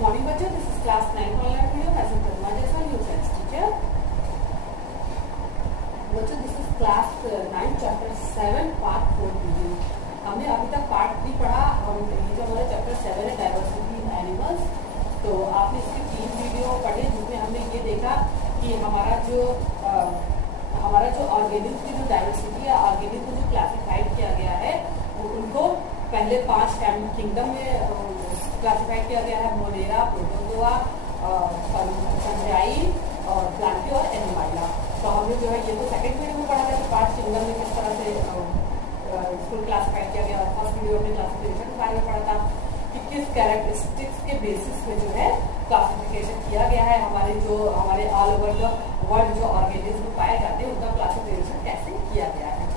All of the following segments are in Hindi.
मॉर्निंग बच्चों, this is class 9 online video message करना जैसा न्यू फ्रेंड्स टीचर बच्चों, this is class 9 chapter 7 part 4 video. हमने अभी तक पार्ट 3 पढ़ा और ये जो हमारा चैप्टर 7 है डाइवर्सिटी इन एनिमल्स, तो आपने इसके 3 वीडियो पढ़े जिसमें हमने ये देखा कि हमारा जो ऑर्गेनिज्म की जो डाइवर्सिटी है, ऑर्गेनिज्म को जो क्लासिफाइड किया गया है उनको पहले 5 किंगडम में क्लासिफाइड किया गया है, मोनेरा, प्रोटोजोआ, फंजाई और प्लांटी और एनिमाइला। तो हमने जो है ये तो सेकंड वीडियो में पढ़ा था कि 5 किंगडम में किस तरह से इसको क्लासिफाइड किया गया, और फर्स्ट वीडियो में क्लासिफिकेशन के बारे में पढ़ा था कि किस कैरेक्टरिस्टिक्स के बेसिस पे जो है क्लासिफिकेशन किया गया है, हमारे ऑल ओवर द वर्ल्ड जो ऑर्गेनिज्म पाए जाते हैं उनका क्लासिफिकेशन कैसे किया गया है।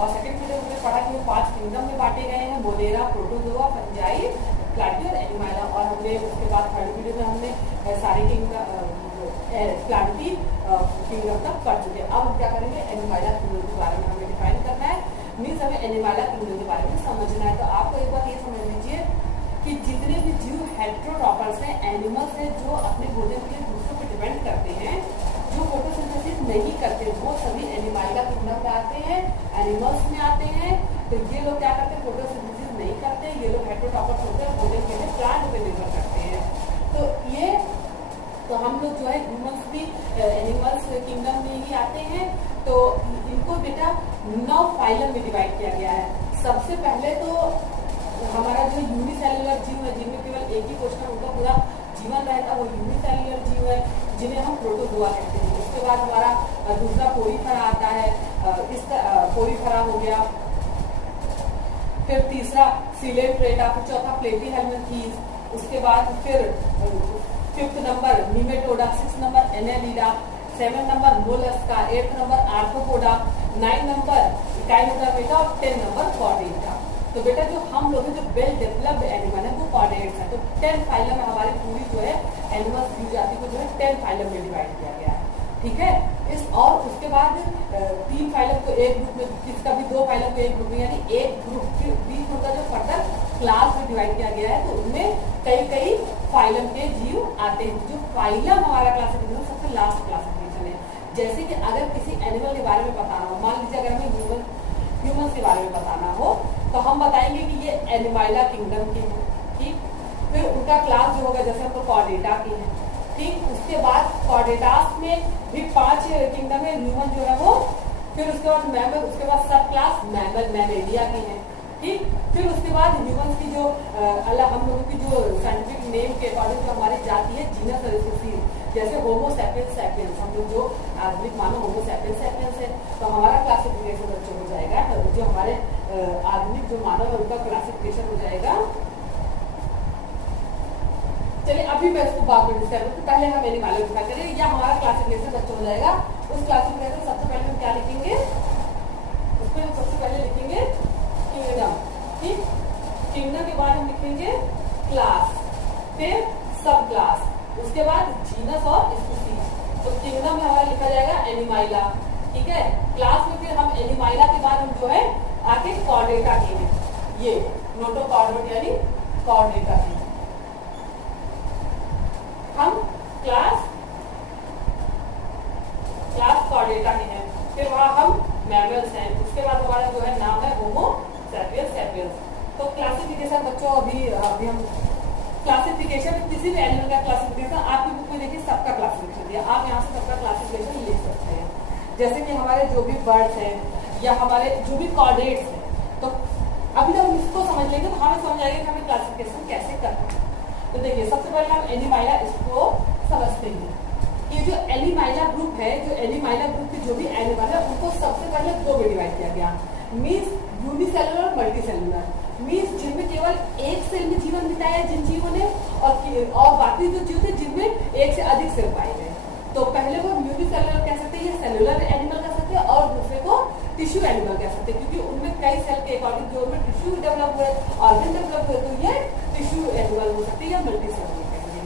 और सेकंड वीडियो में पढ़ा कि वो 5 किंगडम में बांटे गए हैं, मोनेरा, प्रोटोजोआ, फंजाई, प्लांटी और एनिमाइला। और हमने उसके बाद थर्ड वीडियो में हमने सारे प्लांटी किंगडम तक कर चुके हैं। अब हम क्या करेंगे, एनिमाइला किंगडम के बारे में हमें डिफाइन करना है, मीन्स हमें एनिमाइला किंगडम के बारे में समझना है। तो आपको एक बात ये समझ लीजिए कि जितने भी जीव हेटेरोट्रॉपर्स हैं, एनिमल्स हैं जो अपने भोजन के लिए दूसरों पर डिपेंड करते हैं, जो फोटोसिंथेसिस नहीं करते, वो सभी एनिमाइला किंगडम में आते हैं, एनिमल्स में आते हैं। तो ये लोग क्या करते हैं, फोटोसिंथेसिस नहीं करते, ये लोग हेटेरोट्रॉपर्स होते हैं, भोजन के लिए प्लांट पे निर्भर करते हैं। तो हम लोग जो है ह्यूमंस भी एनिमल्स किंगडम में ही आते हैं। तो इनको बेटा 9 फाइलम में डिवाइड किया गया है। सबसे पहले तो हमारा जो यूनिसेल्युलर जीव है, जिनमें केवल एक ही कोशिका उनका पूरा जीवन रहता है, वो यूनिसेल्युलर जीव है जिन्हें हम प्रोटोजोआ कहते हैं। उसके बाद हमारा दूसरा पोरीफेरा आता है, इस पोरीफेरा हो गया, फिर तीसरा सिलेंट्रेटा, फिर चौथा प्लेटीहेल्मिन्थीज, उसके बाद फिर 5th number Nematoda, 6th number Annelida, 7th number Mollusca, 8th number arthropoda, 9th number Echinodermata और 10th नंबर कॉर्डेटा। तो बेटा जो हम लोग जो वेल डेवलप्ड एनिमल है वो कॉर्डेट्स है। तो 10 फाइलम में हमारी पूरी जो है एनिमल्स जीव जाति को जो है 10 फाइलम में डिवाइड किया गया है, ठीक है। और उसके बाद 3 फाइलम को एक ग्रुप में, किसका भी 2 फाइलम को एक ग्रुप में, यानी एक ग्रुप के बीच उनका जो फर्दर क्लास में डिवाइड किया गया है। तो उनमें कई फाइलम के जीव आते हैं। जो फाइलम हमारा क्लासिफिकेशन सबसे लास्ट क्लासिफिकेशन है। जैसे कि अगर किसी एनिमल के बारे में बताना हो, मान लीजिए अगर हमें ह्यूमंस के बारे में बताना हो तो हम बताएंगे कि ये एनिमाइला किंगडम की है, ठीक। फिर उनका क्लास जो होगा, जैसे हमको कॉर्डेटा की है, ठीक। उसके बाद कॉर्डेटास में भी 5 किंगडम है, ह्यूमन जो है वो, फिर उसके बाद मैमल, उसके बाद सब क्लास मैमल मैमेलिया की है, ठीक। फिर उसके बाद ह्यूमंस की जो हम लोगों की जो साइंटिफिक नेम के अकॉर्डिंग जो हमारी जाति है, जीनस और स्पीसीज, जैसे होमो सैपियंस सैपियंस, हम लोग जो आधुनिक मानव होमो सैपियंस सैपियंस है, तो हमारा क्लासिफिकेशन बच्चों हो जाएगा, जो हमारे आधुनिक जो मानव है उनका क्लासिफिकेशन हो जाएगा। चलिए अभी मैं इसको बाद में डिस्कस करूँ, पहले हम एनिमल डिफाइन करेंगे, या हमारा क्लासिफिकेशन बच्चों हो जाएगा। उस क्लासिफिकेशन सबसे पहले हम क्या लिखेंगे, उसमें हम सबसे पहले लिखेंगे किंगडम, ठीक। किंगडम के बाद हम लिखेंगे क्लास, फिर सब क्लास, उसके बाद जीनस और स्पीसीज। तो किंगडम में हमारा लिखा जाएगा एनिमाइला, ठीक है। क्लास में फिर हम एनिमाइला के बाद हम जो है आगे कॉर्डेटा के हैं, ये नोटोकॉर्डेट यानी कॉर्डेटा के हम क्लास कॉर्डेटा के हैं। फिर वहां हम मैमल्स हैं। उसके बाद हमारा जो है नाम है होमो सैपियंस सैपियंस। तो क्लासिफिकेशन बच्चों अभी हम क्लासिफिकेशन, किसी भी एनिमल का क्लासिफिकेशन आपकी बुक में देखिए सबका क्लासिफिकेशन दिया, आप यहाँ से सबका क्लासिफिकेशन लिख सकते हैं। जैसे कि हमारे जो भी बर्ड्स हैं या हमारे जो भी कॉर्डेट्स हैं, तो अभी जब हम इसको समझ लेंगे तो हमें समझ आएगा कि हमें क्लासिफिकेशन कैसे करना है। तो देखिए सबसे पहले हम एनिमाइला इसको समझते हैं। ये जो एनिमाइला ग्रुप है, जो एनिमाइला ग्रुप के जो भी एनिमल है उनको सबसे पहले 2 में डिवाइड किया गया, मीन्स यूनिसेलुलर और मल्टीसेलुलर, मीन्स जिनमें केवल एक सेल में जीवन बिताया जिन जीवों ने, और बाकी जो जीव थे जिनमें एक से अधिक सेल पाए गए। तो पहले को हम यूनिसेलुलर कह सकते हैं, ये सेलुलर एनिमल कह सकते हैं, और दूसरे को टिश्यू एनिमल कह सकते हैं, क्योंकि उनमें कई सेल के अकॉर्डिंग जो उनमें टिश्यू डेवलप हुए, ऑर्गन डेवलप हुए, तो ये टिश्यू एनिमल हो सकते हैं या मल्टीसेलुलर कहेंगे,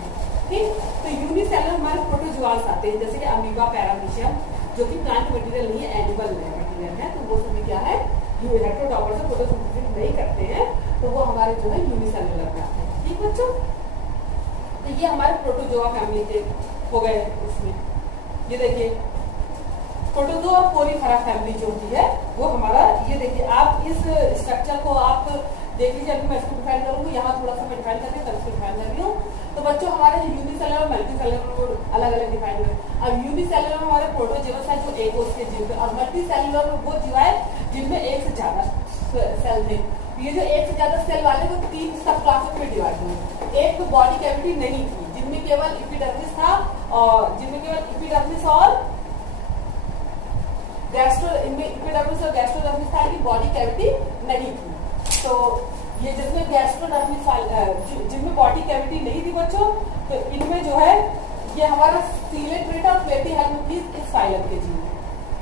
ठीक। तो यूनिसेलुलर हमारे प्रोटोजोआस आते हैं, जैसे कि अमीबा, पैरामीशियम, जो कि प्लांट मटेरियल नहीं है, एनिमल मटेरियल है। तो वो सभी क्या है, हेटेरोट्रॉपर्स से फोटोसिंथेसिस नहीं करते हैं, तो वो हमारे जो है यूनिसेलुलर में आते हैं, ठीक बच्चों। तो ये हमारे प्रोटोजोआ फैमिली के हो गए इसमें। ये देखिए प्रोटोजोआ और पोरीफेरा फैमिली जो होती है वो हमारा, ये देखिए आप इस स्ट्रक्चर को आप देख लीजिए। अभी मैं इसको डिफाइन करूंगी, यहाँ थोड़ा सा मैं डिफाइन करके तब इसको डिफाइन कर रही हूँ। तो बच्चों हमारे यूनिसेलुलर और मल्टीसेलुलर अलग अलग डिफाइन करें। अब यूनिसेलुलर में हमारे प्रोटोजोअस है जो एक कोष के जीव थे, और मल्टीसेलुलर में वो जीव है जिनमें एक से ज्यादा सेल थे। ये जो एक से ज्यादा सेल वाले वो 3 सब क्लासेस में डिवाइड हुए। एक तो बॉडी कैविटी नहीं थी, जिनमें केवल एपिडर्मिस था, और जिनमें केवल एपिडर्मिस और इनमें एपिडर्मिस और गैस्ट्रोडर्मिस था, कि बॉडी कैविटी नहीं थी। तो ये जिसमें गैस्ट्रोडर्मिस जिनमें बॉडी कैविटी नहीं थी बच्चों, तो इनमें जो है ये हमारा सीलेट्रेटा और प्लेटीहेल्मिन्थीस इस फाइलम के जीव है।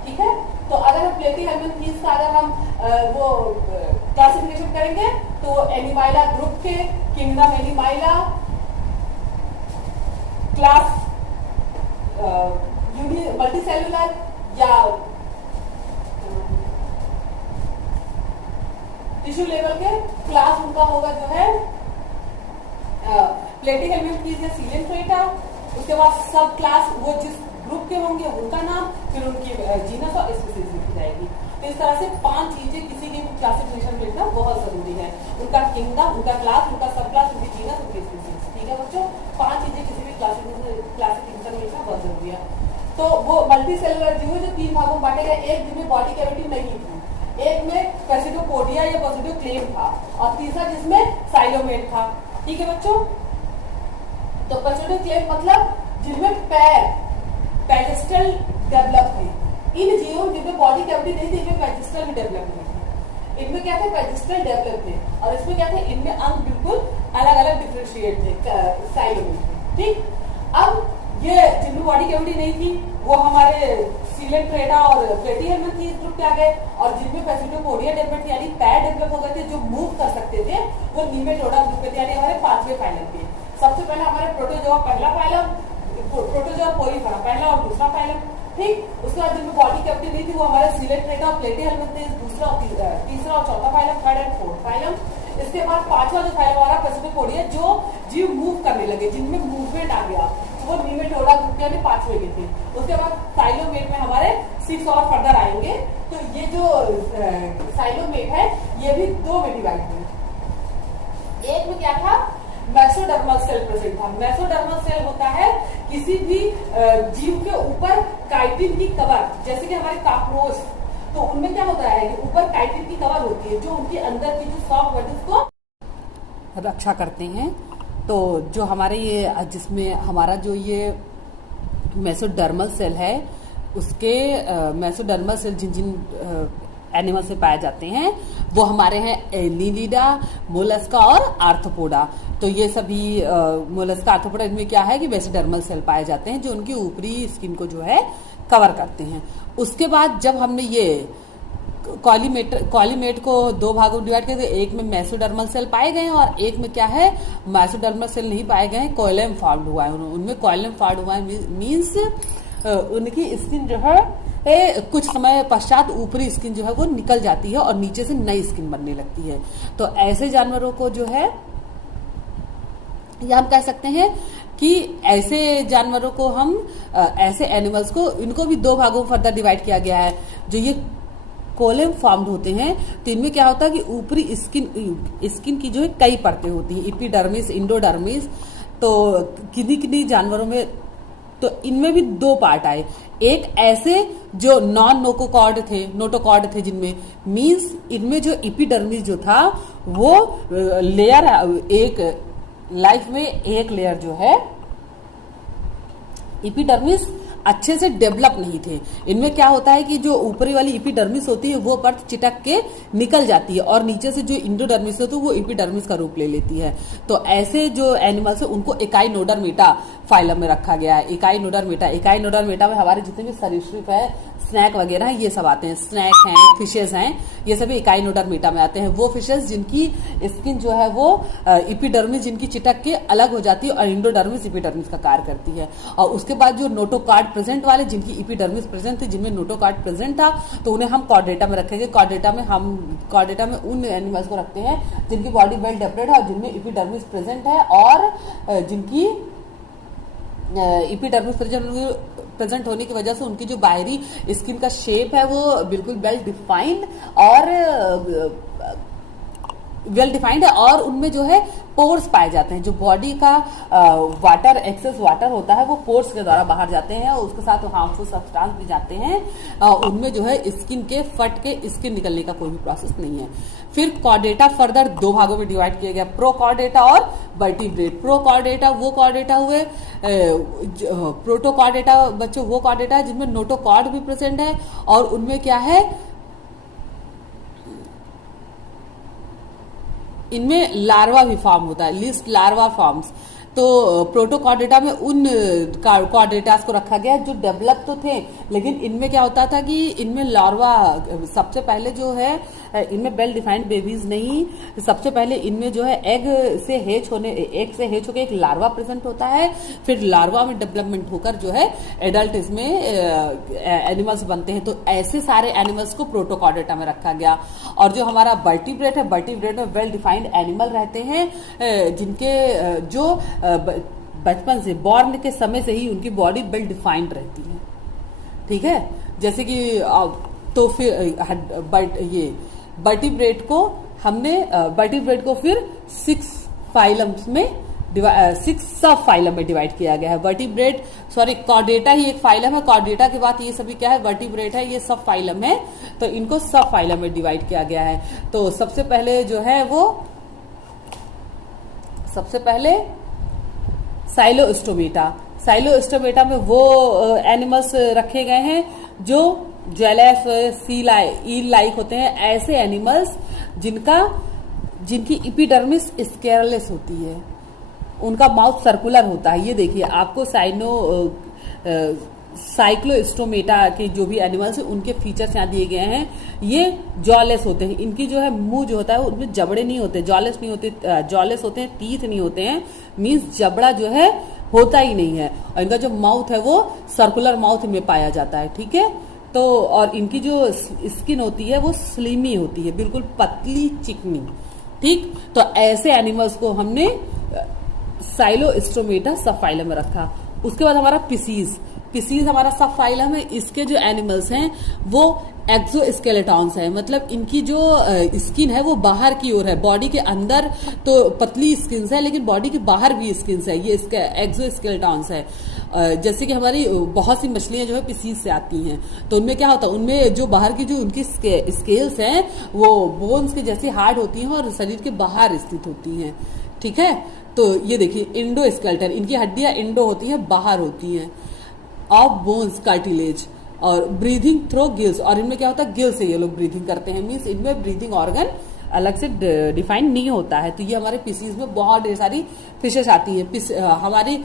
ठीक है, तो अगर हम प्लेटीहेल्मिन्थीस का अगर हम वो क्लासिफिकेशन करेंगे तो एनिमाइला ग्रुप के किंगडम एनिमाइला, क्लास मल्टीसेलुलर या टिश्यू लेवल के क्लास उनका होगा जो है प्लेटीहेल्मिन्थीस या सीलेंट्रेटा। उसके बाद सब क्लास वो जिस ग्रुप के होंगे उनका नाम, फिर उनकी जीनस और स्पीसीज लिखी जाएगी। तो इस तरह से 5 चीजें किसी की क्लासिफिकेशन में लिखना बहुत जरूरी है। उनका किंगडम, उनका क्लास, उनका सब क्लास, उनकी जीनस, उनकी स्पीसीज। ठीक है बच्चों, 5 चीजें किसी भी क्लासिफिकेशन में लिखना बहुत जरूरी है। तो वो मल्टीसेलुलर जीव जो 3 भागों में बांटे गए, एक जिनमें बॉडी कैविटी नहीं थी, एक में पेसिडोपोडिया या पेसिडोक्लेम था, और तीसरा जिसमें साइलोमेट था। ठीक है बच्चों, तो पेसिडोक्लेम मतलब जिनमें पैर पेजिस्टल डेवलप थे। इन जीवों जिनमें बॉडी कैविटी नहीं थी, इनमें पेजिस्टल भी डेवलप नहीं थे। इनमें क्या थे, पेजिस्टल डेवलप थे, और इसमें क्या थे, इनमें अंग बिल्कुल अलग अलग डिफ्रेंशिएट थे साइलोमेट थे। ठीक, अब ये जिनमें बॉडी कैविटी नहीं थी वो हमारे सीलेंट्रेटा और प्लेटीहेल्मिन्थीस ग्रुप के आ गए, और जिनमें पेसिडोपोडिया डेवलप यानी पैर डेवलप हो गए थे जो मूव कर सकते थे, वो नीमेटोडा ग्रुप के यानी हमारे 5वें फाइलम के। सबसे पहले हमारे प्रोटोजोआ पहला फाइलम, प्रोटोजोआ पोरीफेरा पहला और दूसरा फाइलम। ठीक, उसके बाद जिनमें बॉडी कैविटी नहीं थी वो हमारे सीलेंट्रेटा और प्लेटीहेल्मिन्थीस दूसरा तीसरा और चौथा phylum, 3rd and 4th phylum. इसके बाद 5वां जो फाइलम हमारा पेसिडोपोडिया जो जीव मूव करने लगे, जिनमें मूवमेंट आ गया, वो नीमेटोडा ग्रुप के 5वें के थे। उसके बाद साइलोमेट में हमारे 6 और फर्दर आएंगे। तो ये जो साइलोमेट है ये भी 2 में डिवाइड हुए। एक में क्या था, मेसोडर्मल सेल प्रेजेंट था। मेसोडर्मल सेल होता है किसी भी जीव के ऊपर काइटिन की कवर, जैसे कि हमारे कॉकरोच, तो उनमें क्या होता है कि ऊपर काइटिन की कवर होती है जो उनके अंदर की जो सॉफ्ट बॉडीज को रक्षा करते हैं। तो जो हमारे ये जिसमें हमारा जो ये मेसोडर्मल सेल है, उसके मेसोडर्मल सेल जिन जिन एनिमल से पाए जाते हैं वो हमारे हैं एनिलिडा, मोलस्का और आर्थ्रोपोडा। तो ये सभी मोलस्का, आर्थ्रोपोडा, इनमें क्या है कि मेसोडर्मल सेल पाए जाते हैं जो उनकी ऊपरी स्किन को जो है कवर करते हैं। उसके बाद जब हमने ये कॉलीमेट को 2 भागों में डिवाइड करके, एक में मेसोडर्मल सेल पाए गए हैं और एक में क्या है, मेसोडर्मल सेल नहीं पाए गए हैं, कोइलम फॉर्म्ड हुआ है। उनमें कोइलम फॉर्म्ड हुआ है मीन्स उनकी स्किन जो है कुछ समय पश्चात ऊपरी स्किन जो है वो निकल जाती है और नीचे से नई स्किन बनने लगती है। तो ऐसे जानवरों को जो है, या हम कह सकते हैं कि ऐसे जानवरों को हम ऐसे एनिमल्स को, इनको भी 2 भागों में फर्दर डिवाइड किया गया है। जो ये कोलम फॉर्म्ड होते हैं तो इनमें क्या होता है कि ऊपरी स्किन की जो है कई परतें होती हैं, एपिडर्मिस, इंडोडर्मिस। तो किन्हीं जानवरों में तो इनमें भी 2 पार्ट आए। एक ऐसे जो नॉन नोटोकॉर्ड थे जिनमें मींस इनमें जो एपिडर्मिस जो था वो लेयर, एक लाइफ में एक लेयर जो है एपिडर्मिस अच्छे से डेवलप नहीं थे। इनमें क्या होता है कि जो ऊपरी वाली एपिडर्मिस होती है वो परत चिटक के निकल जाती है और नीचे से जो इंडोडर्मिस है तो वो एपिडर्मिस का रूप ले लेती है। तो ऐसे जो एनिमल्स है उनको एकाइनोडर्मेटा फाइलम में रखा गया है। एकाइनोडर्मेटा में हमारे जितने भी सरीसृप है, स्नैक वगैरह ये सब आते हैं। स्नैक हैं, फिशेज हैं, ये सभी एकाइनोडर्मेटा में आते हैं। वो फिशेज जिनकी स्किन जो है वो एपिडर्मिस जिनकी चिटक के अलग हो जाती है और इंडोडर्मिस एपिडर्मिस का कार्य करती है। और उसके बाद जो नोटोकार्ड प्रेजेंट वाले जिनकी एपिडर्मिस प्रेजेंट थी, जिनमें नोटोकार्ड प्रेजेंट था, तो उन्हें हम कॉर्डेटा में रखेंगे। कॉर्डेटा में उन एनिमल्स को रखते हैं जिनकी बॉडी वेल डेवलप्ड है और जिनमें एपिडर्मिस प्रेजेंट है और जिनकी इपिडर्मिस प्रेजेंट होने की वजह से उनकी जो बाहरी स्किन का शेप है वो बिल्कुल वेल डिफाइंड है और उनमें जो है पोर्स पाए जाते हैं। जो बॉडी का वाटर एक्सेस वाटर होता है वो पोर्स के द्वारा बाहर जाते हैं और उसके साथ हार्मफुल सब्सटेंस भी जाते हैं। उनमें जो है स्किन के फट के स्किन निकलने का कोई भी प्रोसेस नहीं है। फिर कॉर्डेटा फर्दर दो भागों में डिवाइड किया गया, प्रोकॉर्डेटा और वर्टिब्रेट। प्रोकॉर्डेटा वो कॉर्डेटा हुए, प्रोटोकॉर्डेटा बच्चों वो कॉर्डेटा जिनमें नोटोकॉर्ड भी प्रेजेंट है और उनमें क्या है, इनमें लार्वा भी फॉर्म होता है, लिस्ट लार्वा फॉर्म्स। तो प्रोटोकॉर्डेटा में उन कॉर्डेटास को रखा गया जो डेवलप तो थे, लेकिन इनमें क्या होता था कि इनमें लार्वा सबसे पहले जो है, इनमें वेल डिफाइंड बेबीज नहीं, सबसे पहले इनमें जो है एग से हेच होके एक लार्वा प्रेजेंट होता है। फिर लार्वा में डेवलपमेंट होकर जो है एडल्ट इसमें एनिमल्स बनते हैं। तो ऐसे सारे एनिमल्स को प्रोटोकॉर्डेटा में रखा गया। और जो हमारा वर्टिब्रेट है, वर्टिब्रेट में वेल डिफाइंड एनिमल रहते हैं जिनके जो बचपन से बॉर्न के समय से ही उनकी बॉडी वेल डिफाइंड रहती है। ठीक है, जैसे कि तो फिर ये वर्टिब्रेट को फिर 6 फाइलम्स में 6 सब फाइलम में डिवाइड किया गया है। कॉर्डेटा ही एक फाइलम है। कॉर्डेटा के बाद ये सभी क्या है, वर्टिब्रेट है, ये सब फाइलम है। तो इनको सब फाइलम में डिवाइड किया गया है। तो सबसे पहले साइलोस्टोमेटा में वो एनिमल्स रखे गए हैं जो जेलस ईल लाइक होते हैं, ऐसे एनिमल्स जिनकी इपिडर्मिस स्केरलेस होती है, उनका माउथ सर्कुलर होता है। ये देखिए आपको साइक्लोस्टोमेटा के जो भी एनिमल्स हैं उनके फीचर्स यहाँ दिए गए हैं। ये जॉलेस होते हैं, इनकी जो है मुंह जो होता है उनमें जबड़े नहीं होते, जॉलेस नहीं होते, जॉलेस होते हैं, टीथ नहीं होते हैं, मीन्स जबड़ा जो है होता ही नहीं है। और इनका जो माउथ है वो सर्कुलर माउथ में पाया जाता है। ठीक है, तो और इनकी जो स्किन होती है वो स्लिमी होती है, बिल्कुल पतली चिकनी। ठीक, तो ऐसे एनिमल्स को हमने साइलोस्टोमेटा सब फाइलम में रखा। उसके बाद हमारा पिसीज हमारा सब फाइलम है। इसके जो एनिमल्स हैं वो एक्सोस्केलेटॉन्स है, मतलब इनकी जो स्किन है वो बाहर की ओर है। बॉडी के अंदर तो पतली स्किन है लेकिन बॉडी के बाहर भी स्किन है, ये इसके एक्सोस्केलेटॉन्स है। जैसे कि हमारी बहुत सी मछलियां जो है पिसीज से आती हैं, तो उनमें क्या होता है, उनमें जो बाहर की जो उनकी स्केल्स हैं वो बोन्स के जैसी हार्ड होती हैं और शरीर के बाहर स्थित होती हैं। ठीक है, तो ये देखिए इंडोस्केलेटन, इनकी हड्डियां इंडो होती हैं, बाहर होती हैं, ऑफ बोन्स कार्टिलेज, और ब्रीथिंग थ्रो गिल्स। और इनमें क्या होता है, गिल से ये लोग ब्रीथिंग करते हैं, मीन्स इनमें ब्रीथिंग ऑर्गन अलग से डिफाइन नहीं होता है। तो ये हमारे फिशेज में बहुत ढेर सारी फिशेज आती है। हमारी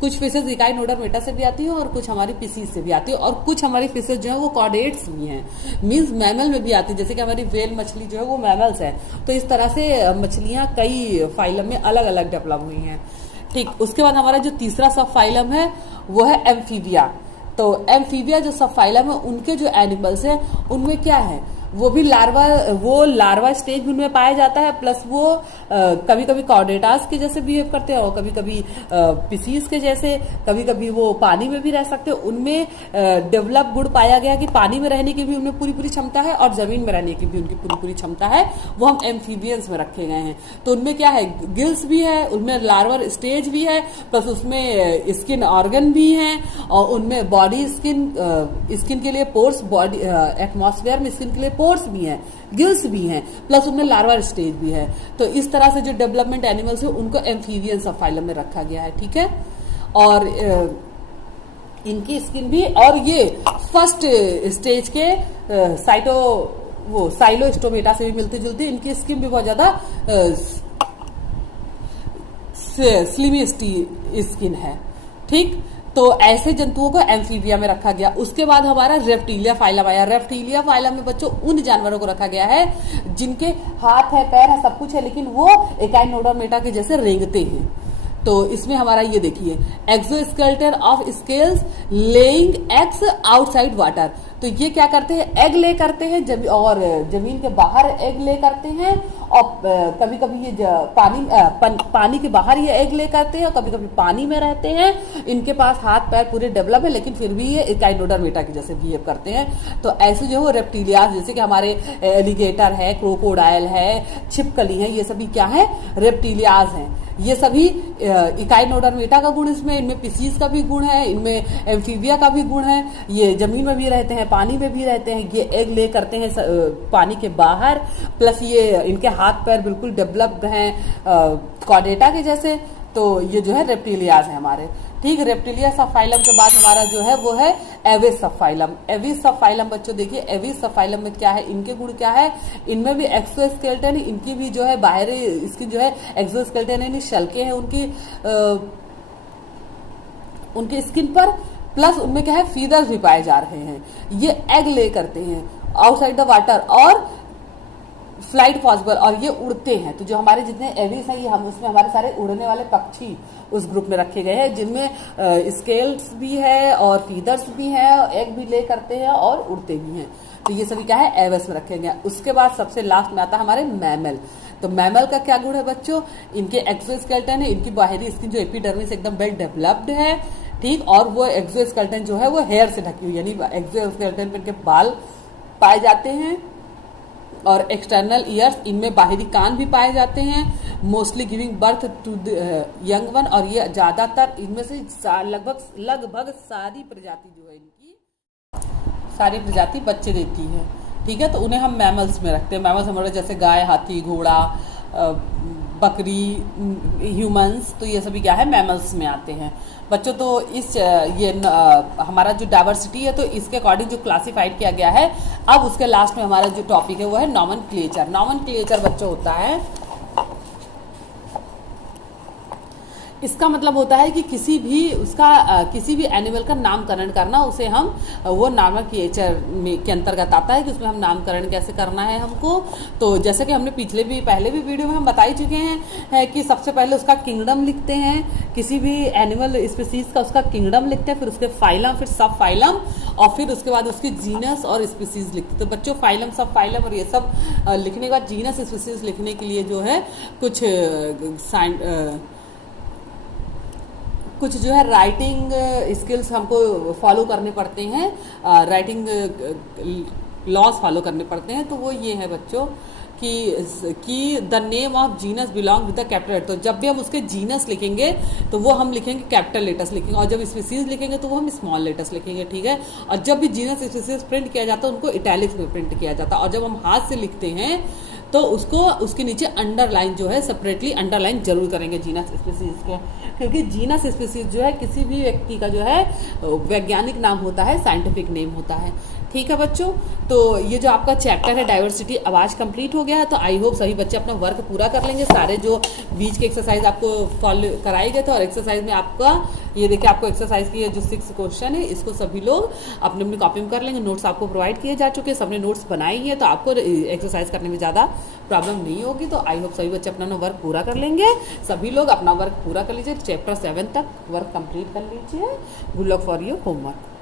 कुछ फिशेज इकाइनोडर्मेटा से भी आती है और कुछ हमारी फिशेज से भी आती है, और कुछ हमारी फिशेज जो है वो कॉर्डेट्स भी हैं, मीन्स मैमल में भी आती है। जैसे कि हमारी वेल मछली जो है वो मैमल्स है। तो इस तरह से मछलियां कई फाइलम में अलग अलग डेवलप हुई हैं। ठीक, उसके बाद हमारा जो तीसरा सब फाइलम है वो है एम्फीबिया। तो एम्फीबिया जो सब फाइलम है उनके जो एनिमल्स हैं उनमें क्या है, वो लार्वा स्टेज भी उनमें पाया जाता है, प्लस वो कभी कभी कॉर्डेटास के जैसे बिहेव करते हैं और कभी कभी पिसीज के जैसे, कभी कभी वो पानी में भी रह सकते हैं। उनमें डेवलप गुण पाया गया कि पानी में रहने की भी उनमें पूरी पूरी क्षमता है और जमीन में रहने की भी उनकी पूरी पूरी क्षमता है। वो हम एम्फीबियंस में रखे गए हैं। तो उनमें क्या है, गिल्स भी है, उनमें लार्वर स्टेज भी है, प्लस उसमें स्किन ऑर्गन भी है, और उनमें बॉडी स्किन के लिए पोर्स, बॉडी एटमॉस्फेयर में स्किन के लिए पोर्स भी हैं, गिल्स भी हैं, प्लस उनमें लार्वा स्टेज भी है। तो इस तरह से जो डेवलपमेंट एनिमल्स है उनको एम्फीबियन सब फाइलम में रखा गया है। ठीक है, और इनकी स्किन भी, और ये फर्स्ट स्टेज के साइलोस्टोमेटा से भी मिलती जुलती, इनकी स्किन भी बहुत ज्यादा स्लिमी स्किन है। ठीक, तो ऐसे जंतुओं को एम्फीबिया में रखा गया। उसके बाद हमारा रेप्टिलिया फाइलम आया। रेप्टिलिया फाइलम में बच्चों उन जानवरों को रखा गया है जिनके हाथ है, पैर है, सब कुछ है, लेकिन वो एकाइनोडर्मेटा के जैसे रेंगते हैं। तो इसमें हमारा ये देखिए, exoskeleton of scales laying eggs outside water. तो ये क्या करते हैं, एग ले करते हैं और जमीन के बाहर एग ले करते हैं, और कभी कभी ये पानी के बाहर ये एग ले करते हैं, और कभी कभी पानी में रहते हैं। इनके पास हाथ पैर पूरे डेवलप है, लेकिन फिर भी ये इकाइनोडर्मेटा की जैसे बिहेव करते हैं। तो ऐसे जो है रेप्टिलियाज, जैसे कि हमारे एलिगेटर है, क्रोकोडाइल है, छिपकली है, ये सभी क्या है, रेप्टिलियाज हैं। ये सभी इकाइनोडर्मेटा का गुण इनमें पिसीज का भी गुण है, इनमें एम्फीबिया का भी गुण है। ये जमीन में भी रहते हैं, पानी में भी रहते हैं, ये एग ले करते हैं पानी के बाहर, प्लस ये इनके हाथ पैर बिल्कुल डेवलप्ड हैं कॉर्डेटा के जैसे। तो ये जो है रेप्टिलियाज है हमारे। ठीक, रेप्टिलिया सब फाइलम के बाद हमारा जो है वो है एविस सब फाइलम। एविस सब फाइलम बच्चों देखिए, एविस सब फाइलम में क्या है, इनके गुण क्या है, इनमें भी एक्सोस्केलेटन, इनकी भी जो है बाहरी इसकी जो है एक्सोस्केलेटन यानी शल्के हैं उनकी स्किन पर, प्लस उनमें क्या है फीदर्स भी पाए जा रहे हैं। ये एग ले करते हैं आउटसाइड द वाटर और फ्लाइट पॉसिबल, और ये उड़ते हैं। तो जो हमारे जितने एविस हैं ये हम उसमें हमारे सारे उड़ने वाले पक्षी उस ग्रुप में रखे गए हैं, जिनमें स्केल्स भी है और फीदर्स भी हैं, एग भी ले करते हैं और उड़ते भी हैं। तो ये सभी क्या है, एविस में रखे गए। उसके बाद सबसे लास्ट में आता है हमारे मैमल। तो मैमल का क्या गुण है बच्चों, इनके एक्सोस्केलेटन है, इनकी बाहरी स्किन जो एपिडर्मिस एकदम वेल डेवलप्ड है। ठीक, और वो एक्सोस्केलेटन जो है वो हेयर से ढकी हुई, यानी एक्सोस्केलेटन पे इनके बाल पाए जाते हैं, और एक्सटर्नल ईयर्स, इनमें बाहरी कान भी पाए जाते हैं, mostly giving birth to young one. और ये ज्यादातर इनमें से लगभग सारी प्रजाति जो है इनकी सारी प्रजाति बच्चे देती है। ठीक है, तो उन्हें हम मैमल्स में रखते हैं। मैमल्स हमारे जैसे गाय, हाथी, घोड़ा, बकरी, ह्यूमंस, तो ये सभी क्या है, मैमल्स में आते हैं बच्चों। तो हमारा जो डाइवर्सिटी है तो इसके अकॉर्डिंग जो क्लासिफाइड किया गया है। अब उसके लास्ट में हमारा जो टॉपिक है वो है नॉमेनक्लेचर। नॉमेनक्लेचर बच्चों होता है, इसका मतलब होता है कि किसी भी एनिमल का नामकरण करना, उसे हम वो नॉमेनक्लेचर के अंतर्गत आता है कि उसमें हम नामकरण कैसे करना है हमको। तो जैसे कि हमने पहले भी वीडियो में हम बता ही चुके हैं कि सबसे पहले उसका किंगडम लिखते हैं, किसी भी एनिमल स्पीसीज का उसका किंगडम लिखते हैं, फिर उसके फाइलम, फिर सब फाइलम, और फिर उसके बाद उसकी जीनस और स्पीसीज लिखते हैं। तो बच्चों फाइलम, सब फाइलम और ये सब लिखने के बाद जीनस स्पीसीज लिखने के लिए जो है कुछ जो है राइटिंग स्किल्स हमको फॉलो करने पड़ते हैं, राइटिंग लॉज फॉलो करने पड़ते हैं। तो वो ये है बच्चों कि the name of genus belong with the capital letter. तो जब भी हम उसके जीनस लिखेंगे तो वो हम लिखेंगे कैपिटल लेटर्स लिखेंगे, और जब स्पीसीज लिखेंगे तो वो हम स्मॉल लेटर्स लिखेंगे। ठीक है, और जब भी जीनस स्पीसीज प्रिंट किया जाता है उनको इटैलिक्स में प्रिंट किया जाता है, और जब हम हाथ से लिखते हैं तो उसके नीचे अंडरलाइन जो है सेपरेटली अंडरलाइन जरूर करेंगे जीनस स्पीसीज के, क्योंकि जीनस स्पीसीज जो है किसी भी व्यक्ति का जो है वैज्ञानिक नाम होता है, साइंटिफिक नेम होता है। ठीक है बच्चों, तो ये जो आपका चैप्टर है डाइवर्सिटी अब आज कंप्लीट हो गया है। तो आई होप सभी बच्चे अपना वर्क पूरा कर लेंगे। सारे जो बीच के एक्सरसाइज आपको फॉलो कराए गए थे, और एक्सरसाइज में आपका ये देखिए आपको एक्सरसाइज की जो 6 क्वेश्चन है इसको सभी लोग अपनी अपनी कॉपी में कर लेंगे। नोट्स आपको प्रोवाइड किए जा चुके हैं, सबने नोट्स बनाए ही है, तो आपको एक्सरसाइज करने में ज़्यादा प्रॉब्लम नहीं होगी। तो आई होप सभी बच्चे अपना वर्क पूरा कर लेंगे। सभी लोग अपना वर्क पूरा कर लीजिए, चैप्टर 7 तक वर्क कंप्लीट कर लीजिए। Good luck for your homework.